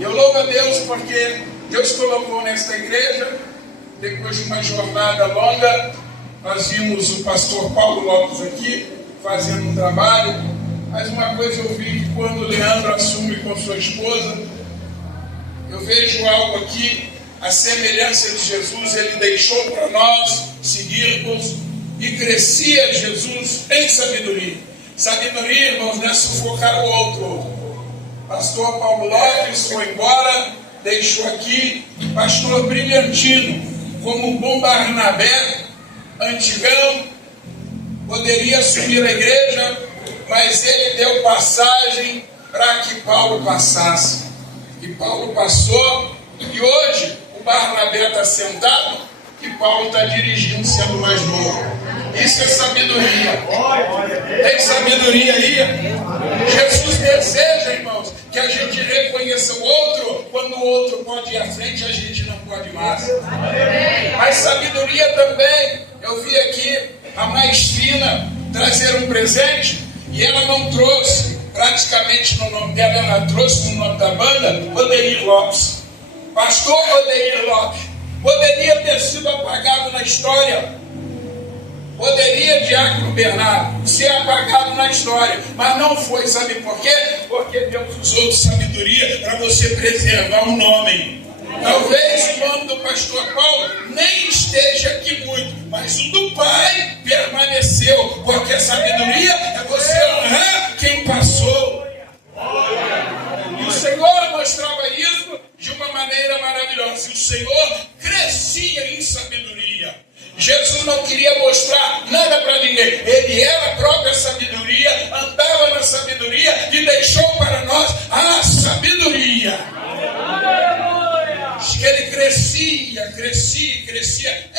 Eu louvo a Deus porque Deus colocou nesta igreja, depois de uma jornada longa, nós vimos o pastor Paulo Lopes aqui, fazendo um trabalho, mas uma coisa eu vi que quando o Leandro assume com sua esposa, eu vejo algo aqui, a semelhança de Jesus, ele deixou para nós seguirmos e crescia Jesus em sabedoria. Sabedoria, irmãos, não é sufocar o outro. Pastor Paulo Lopes foi embora, deixou aqui pastor Brilhantino, como um bom Barnabé, antigão, poderia assumir a igreja, mas ele deu passagem para que Paulo passasse. E Paulo passou, e hoje o Barnabé está sentado e Paulo está dirigindo, sendo mais novo. Isso é sabedoria. Tem sabedoria aí? Jesus deseja, irmãos, que a gente reconheça o outro. Quando o outro pode ir à frente, a gente não pode mais. Mas sabedoria também. Eu vi aqui a mais fina trazer um presente e ela não trouxe praticamente no nome dela, ela trouxe no nome da banda Odeir Lopes. Pastor Odeir Lopes. Poderia ter sido apagado na história. Poderia, Diácono Bernardo, ser apagado na história, mas não foi, sabe por quê? Porque Deus usou de sabedoria para você preservar o nome. Talvez o nome do pastor Paulo nem esteja aqui muito, mas o do pai permaneceu, porque a sabedoria é você honrar quem passou. E o Senhor mostrava isso de uma maneira maravilhosa. E o Senhor crescia em sabedoria. Jesus não queria mostrar nada para ninguém. Ele era a própria sabedoria, andava na sabedoria e deixou para nós a sabedoria. Diz que ele crescia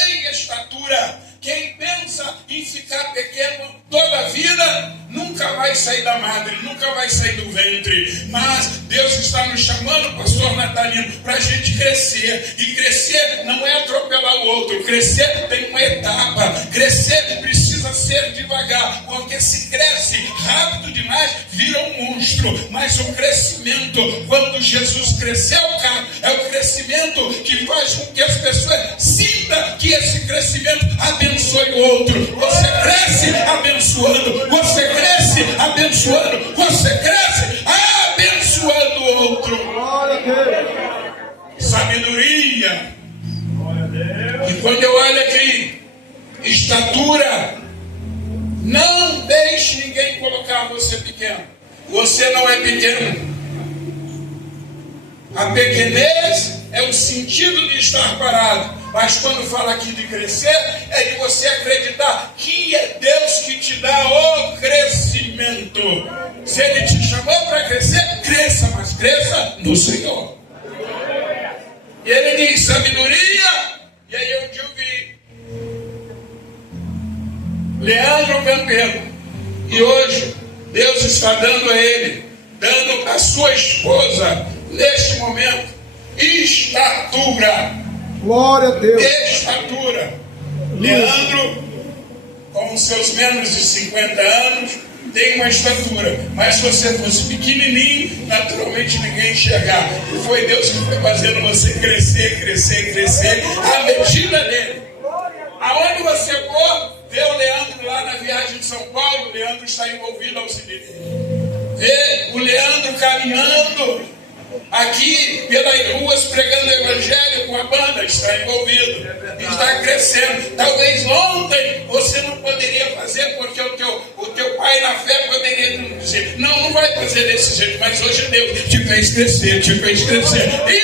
em estatura. Quem pensa em ficar pequeno toda a vida, nunca vai sair da madre, nunca vai sair do ventre. Mas Deus está nos chamando, pastor Natalino, para a gente crescer. E crescer não é atropelar o outro. Crescer tem uma etapa. Crescer precisa ser devagar, porque se cresce rápido demais, vira um monstro. Mas o crescimento, quando Jesus cresceu, cara, é o crescimento que faz com que as pessoas sintam que esse crescimento abençoe o outro. Você cresce abençoando, você cresce abençoando, você cresce abençoando o outro. Sabedoria. E quando eu olho aqui, estatura, não deixe ninguém colocar você pequeno. Você não é pequeno. A pequenez é o sentido de estar parado. Mas quando fala aqui de crescer, é de você acreditar que é Deus que te dá o crescimento. Se Ele te chamou para crescer, cresça, mas cresça no Senhor. E Ele diz sabedoria, e aí eu vi Leandro Campelo. E hoje, Deus está dando a ele, dando a sua esposa, neste momento, estatura. Glória a Deus. Estatura. Leandro, com seus menos de 50 anos, tem uma estatura. Mas se você fosse pequenininho, naturalmente ninguém enxergar. E foi Deus que foi fazendo você crescer, à medida dele. Aonde você for, vê o Leandro lá na viagem de São Paulo, o Leandro está envolvido ao auxílio. Vê o Leandro caminhando aqui pelas ruas pregando o evangelho com a banda, está envolvido, está crescendo. Talvez ontem você não poderia fazer porque o teu pai na fé poderia dizer, não vai fazer desse jeito, mas hoje Deus te fez crescer.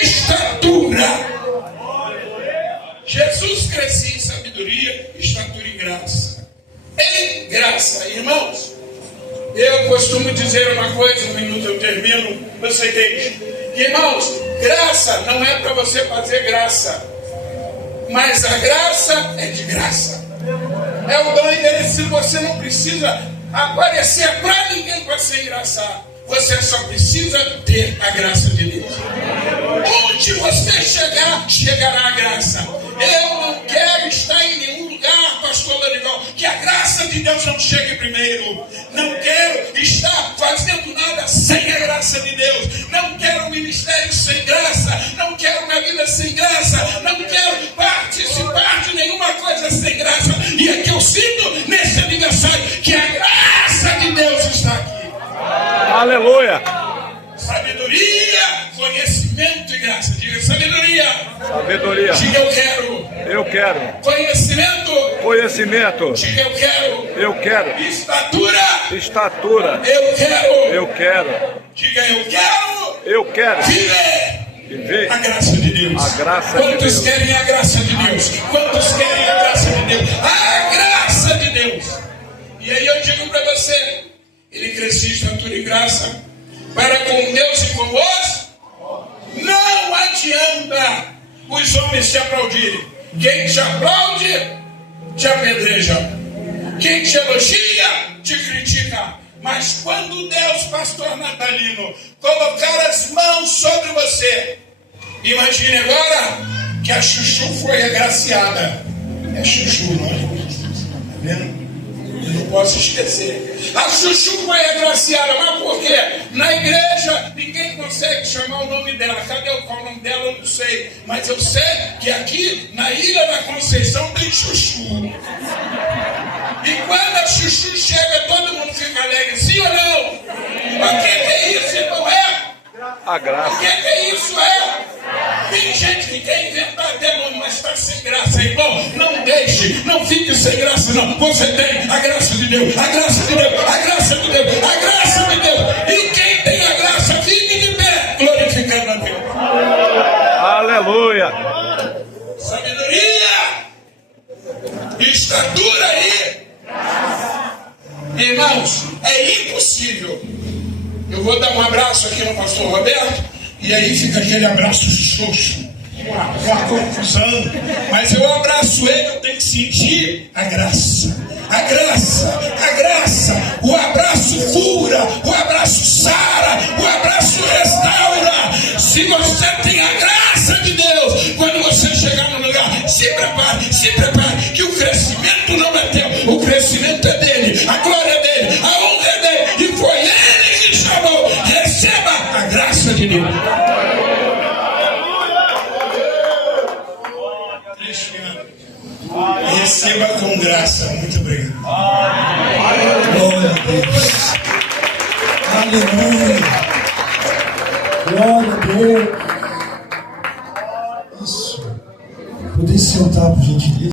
Estatura. Jesus crescia em sabedoria, estatura e graça. Em graça, irmãos. Eu costumo dizer uma coisa, um minuto eu termino, você entende? Irmãos, graça não é para você fazer graça, mas a graça é de graça. É o dom imerecido, você não precisa aparecer para ninguém para ser engraçado. Você só precisa ter a graça de Deus. Onde você chegar, chegará a graça. Eu não quero estar em nenhum lugar, pastor Danival, que a graça de Deus não chegue primeiro. Não quero estar fazendo nada sem a graça de Deus. Não quero um ministério sem graça. Sabedoria, conhecimento e graça. Diga sabedoria. Sabedoria. Diga eu quero. Eu quero. Conhecimento. Conhecimento. Diga eu quero. Eu quero. Estatura. Estatura. Eu quero. Eu quero. Diga eu quero. Eu quero. Viver a graça de Deus. A graça Quantos de Deus. querem a graça de Deus? Quantos querem a graça de Deus? A graça de Deus. E aí eu digo para você, ele crescia em estatura e graça para com Deus e com os. Não adianta os homens te aplaudirem. Quem te aplaude, te apedreja. Quem te elogia, te critica. Mas quando Deus, pastor Natalino, colocar as mãos sobre você, imagine agora que a Chuchu foi agraciada. É Chuchu, não é? Tá vendo? Eu não posso esquecer. A Chuchu foi agraciada, mas por quê? Na igreja ninguém consegue chamar o nome dela. Cadê qual o nome dela? Eu não sei. Mas eu sei que aqui na Ilha da Conceição tem Chuchu. E quando a Chuchu chega, todo mundo fica alegre, sim ou não? O que é isso, não é? A graça. O que é isso, é? Tem gente que quer inventar até nome, mas está sem graça, irmão. Não deixe, não fique sem graça, não. Você tem a graça de Deus, a graça de Deus, a graça de Deus, a graça de Deus. E quem tem a graça, fique de pé, glorificando a Deus. Aleluia. Sabedoria, estatura aí. Irmãos, é impossível. Eu vou dar um abraço aqui no pastor Roberto, e aí fica aquele abraço xoxo, uma confusão. Mas eu abraço ele, eu tenho que sentir a graça. A graça, a graça. O abraço cura, o abraço sara, o abraço restaura. Se você tem a graça de Deus, quando você chegar no lugar, se prepare, que o crescimento não é teu, o crescimento é dele, a glória é dele, a honra é dele, e foi ele que chamou. Receba a graça de Deus. Receba com graça. Muito obrigado. Glória a Deus. Aleluia. Glória a Deus. Isso. Poder sentar, por gentileza.